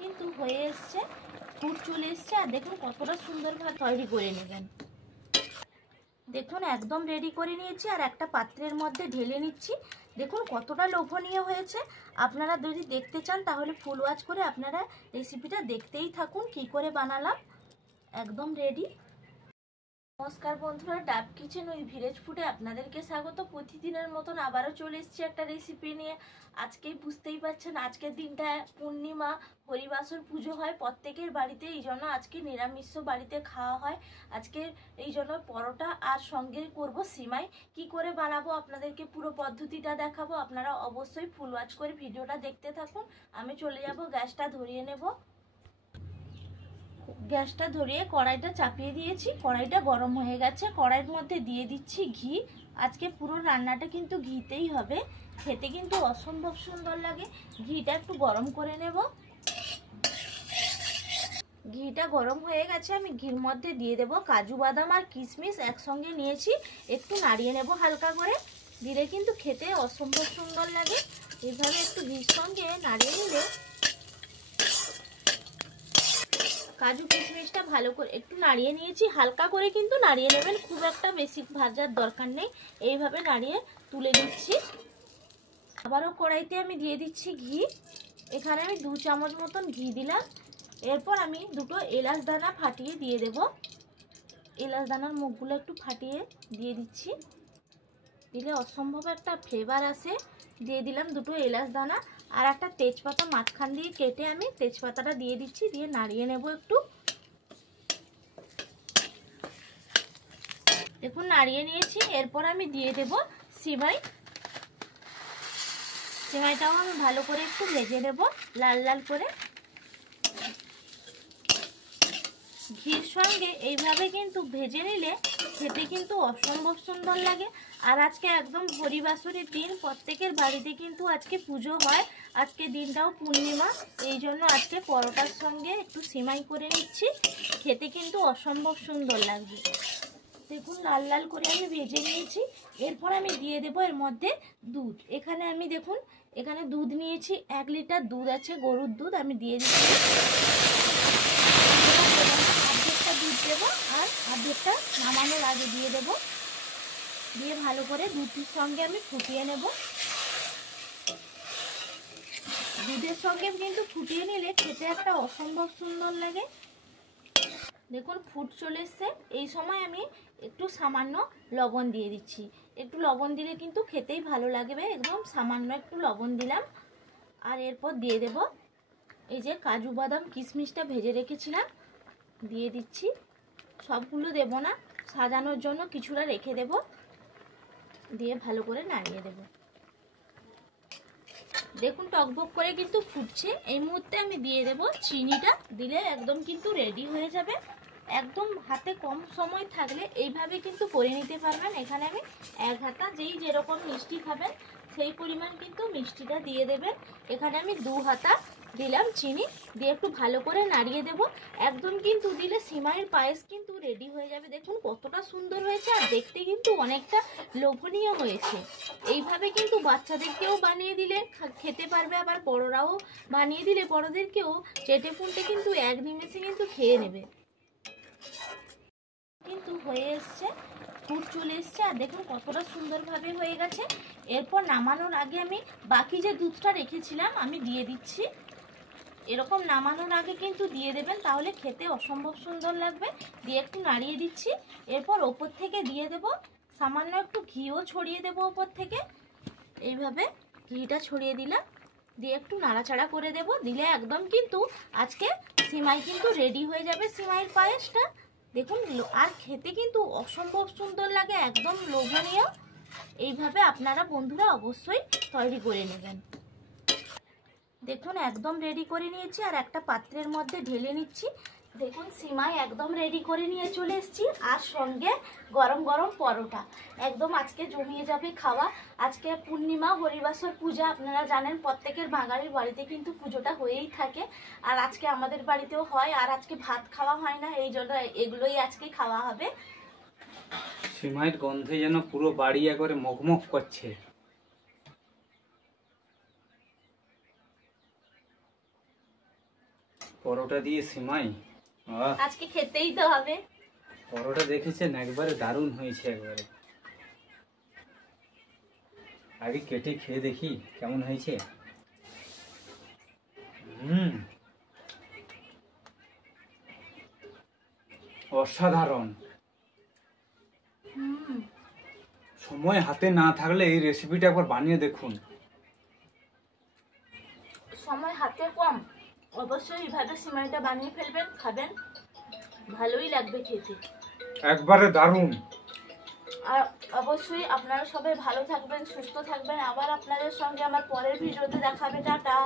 কিন্তু হয়ে এসছে, ফুট চলে এসছে। আর দেখুন কতটা সুন্দরভাবে তৈরি করে নেবেন। দেখুন একদম রেডি করে নিয়েছি আর একটা পাত্রের মধ্যে ঢেলে নিচ্ছি। দেখুন কতটা লোভনীয় হয়েছে। আপনারা যদি দেখতে চান তাহলে ফুল ওয়াচ করে আপনারা রেসিপিটা দেখতেই থাকুন কি করে বানালাম। একদম রেডি। নমস্কার বন্ধুরা, ডাব কিচেন উইথ ভিলেজ ফুডে আপনাদেরকে স্বাগত। প্রতিদিনের মতন আবারও চলে এসেছি একটা রেসিপি নিয়ে। আজকেই বুঝতেই পারছেন আজকের দিনটা পূর্ণিমা, হরিবাসর পুজো হয় প্রত্যেকের বাড়িতে, এই জন্য আজকে নিরামিষ বাড়িতে খাওয়া হয়। আজকে এই জন্য পরোটা আর সঙ্গে করব সিমাই। কি করে বানাবো আপনাদেরকে পুরো পদ্ধতিটা দেখাবো। আপনারা অবশ্যই ফুল ওয়াচ করে ভিডিওটা দেখতে থাকুন। আমি চলে যাব, গ্যাসটা ধরিয়ে নেব। গ্যাসটা ধরিয়ে কড়াইটা চাপিয়ে দিয়েছি। কড়াইটা গরম হয়ে গেছে। কড়াইয়ের মধ্যে দিয়ে দিচ্ছি ঘি। আজকে পুরো রান্নাটা কিন্তু ঘিতেই হবে, খেতে কিন্তু অসম্ভব সুন্দর লাগে। ঘিটা একটু গরম করে নেব। ঘিটা গরম হয়ে গেছে। আমি ঘির মধ্যে দিয়ে দেব কাজু বাদাম আর কিশমিশ একসঙ্গে নিয়েছি। একটু নাড়িয়ে নেব হালকা করে, দিলে কিন্তু খেতে অসম্ভব সুন্দর লাগে। এইভাবে একটু ঘির সঙ্গে নাড়িয়ে নিলে কাজু কিশমিশটা ভালো করে একটু নাড়িয়ে নিয়েছি। হালকা করে কিন্তু নাড়িয়ে নেবেন, খুব একটা বেশি ভাজার দরকার নেই। এইভাবে নাড়িয়ে তুলে দিচ্ছি। আবারও কড়াইতে আমি দিয়ে দিচ্ছি ঘি। এখানে আমি 2 চামচ মতন ঘি দিলাম। এরপর আমি দুটো এলাচ দানা ফাটিয়ে দিয়ে দেব। এলাচ দানার মুখগুলো একটু ফাটিয়ে দিয়ে দিচ্ছি, দিলে অসম্ভব একটা ফ্লেভার আসে। দিয়ে দিলাম দুটো এলাচ দানা আর একটা তেজপাতা মাঝখান দিয়ে কেটে আমি তেজপাতাটা দিয়ে দিচ্ছি। দিয়ে নাড়িয়ে নেব একটু। দেখুন নাড়িয়ে নিয়েছি। এরপর আমি দিয়ে দেব সিমাই। সিমাইটাও আমি ভালো করে একটু ভেজে নেব লাল লাল করে। ঘির সঙ্গে এইভাবে কিন্তু ভেজে নিলে খেতে কিন্তু অসম্ভব সুন্দর লাগে। আর আজকে একদম হরিবাসরের দিন, প্রত্যেকের বাড়িতে কিন্তু আজকে পুজো হয়। আজকে দিনটাও পূর্ণিমা, এই জন্য আজকে পরোটার সঙ্গে একটু সিমাই করে নিচ্ছি। খেতে কিন্তু অসম্ভব সুন্দর লাগবে। দেখুন লাল লাল করে আমি ভেজে নিয়েছি। এরপর আমি দিয়ে দেব এর মধ্যে দুধ। এখানে আমি দেখুন এখানে দুধ নিয়েছি, 1 লিটার দুধ আছে, গরুর দুধ। আমি দিয়ে দিচ্ছি। অর্ধেকটা দুধ দেবো আর অর্ধেকটা নামানোর আগে দিয়ে দেব। দিয়ে ভালো করে দুধের সঙ্গে আমি ফুটিয়ে নেব। দুধের সঙ্গে কিন্তু ফুটিয়ে নিলে খেতে একটা অসম্ভব সুন্দর লাগে। দেখুন ফুট চলে এসছে। এই সময় আমি একটু সামান্য লবণ দিয়ে দিচ্ছি। একটু লবণ দিলে কিন্তু খেতেই ভালো লাগবে। একদম সামান্য একটু লবণ দিলাম। আর এরপর দিয়ে দেব এই যে কাজু বাদাম কিশমিশটা ভেজে রেখেছিলাম, দিয়ে দিচ্ছি। সবগুলো দেব না, সাজানোর জন্য কিছুটা রেখে দেব। দিয়ে ভালো করে নাড়িয়ে দেব। দেখুন টকবক করে কিন্তু ফুটছে। এই মুহূর্তে আমি দিয়ে দেব চিনিটা। দিলে একদম কিন্তু রেডি হয়ে যাবে। একদম হাতে কম সময় থাকলে এইভাবে কিন্তু করে নিতে পারবেন। এখানে আমি 1 হাতা, যেই যেরকম মিষ্টি খাবেন সেই পরিমাণ কিন্তু মিষ্টিটা দিয়ে দেবেন। এখানে আমি 2 হাতা দিলাম চিনি। দিয়ে একটু ভালো করে নাড়িয়ে দেব। একদম কিন্তু দিলে সিমাইয়ের পায়েস কিন্তু রেডি হয়ে যাবে। দেখুন কতটা সুন্দর হয়েছে আর দেখতে কিন্তু অনেকটা লোভনীয় হয়েছে। এইভাবে কিন্তু বাচ্চাদেরকেও বানিয়ে দিলে খেতে পারবে, আবার বড়রাও বানিয়ে দিলে বড়দেরকেও চেটে পুঁটে কিন্তু 1 নিমেষে কিন্তু খেয়ে নেবে। কিন্তু হয়ে এসছে, ফুট চলে এসছে। আর দেখুন কতটা সুন্দরভাবে হয়ে গেছে। এরপর নামানোর আগে আমি বাকি যে দুধটা রেখেছিলাম আমি দিয়ে দিচ্ছি। এরকম নামানোর আগে কিন্তু দিয়ে দেবেন, তাহলে খেতে অসম্ভব সুন্দর লাগবে। দিয়ে একটু নাড়িয়ে দিচ্ছি। এরপর ওপর থেকে দিয়ে দেব সামান্য একটু ঘিও ছড়িয়ে দেব ওপর থেকে। এইভাবে ঘিটা ছড়িয়ে দিলাম। দিয়ে একটু নাড়াচাড়া করে দেব। দিলে একদম কিন্তু আজকে সিমাই কিন্তু রেডি হয়ে যাবে, সিমাইয়ের পায়েসটা। দেখুন আর খেতে কিন্তু অসম্ভব সুন্দর লাগে, একদম লোভনীয়। এইভাবে আপনারা বন্ধুরা অবশ্যই তৈরি করে নেবেন। দেখুন একদম রেডি করে নিয়েছি আর একটা পাত্রের মধ্যে ঢেলে নিচ্ছি। দেখুন সিমাই একদম রেডি করে নিয়ে চলে এসেছি। আর সঙ্গে গরম গরম পরোটা। একদম আজকে জমিয়ে যাবে খাওয়া। আজকে পূর্ণিমা, হরিবাসর পূজা। আপনারা জানেন প্রত্যেকের বাঙালির বাড়িতে কিন্তু পুজোটা হয়েই থাকে। আর আজকে আমাদের বাড়িতেও হয়। আর আজকে ভাত খাওয়া হয় না, এই জন্য এগুলোই আজকে খাওয়া হবে। সিমাইয়ের গন্ধে যেন পুরো বাড়ি একবারে মগমগ করছে। পরোটা দিয়ে সিমাই, আহ, আজকে খেতেই তো হবে। পরোটা দেখেছেন একবারে দারুণ হয়েছে একবারে। আগে কেটে খেয়ে দেখি কেমন হয়েছে। অসাধারণ। হুম, সময় হাতে না থাকলে এই রেসিপিটা একবার বানিয়ে দেখুন। সময় হাতে কম, অবশ্যই এইভাবে সিমাইটা বানিয়ে ফেলবেন, খাবেন, ভালোই লাগবে খেতে। একবারে দারুণ। আর অবশ্যই আপনারা সবাই ভালো থাকবেন, সুস্থ থাকবেন। আবার আপনাদের সঙ্গে আমার পরের ভিডিওতে দেখা হবে। টাটা।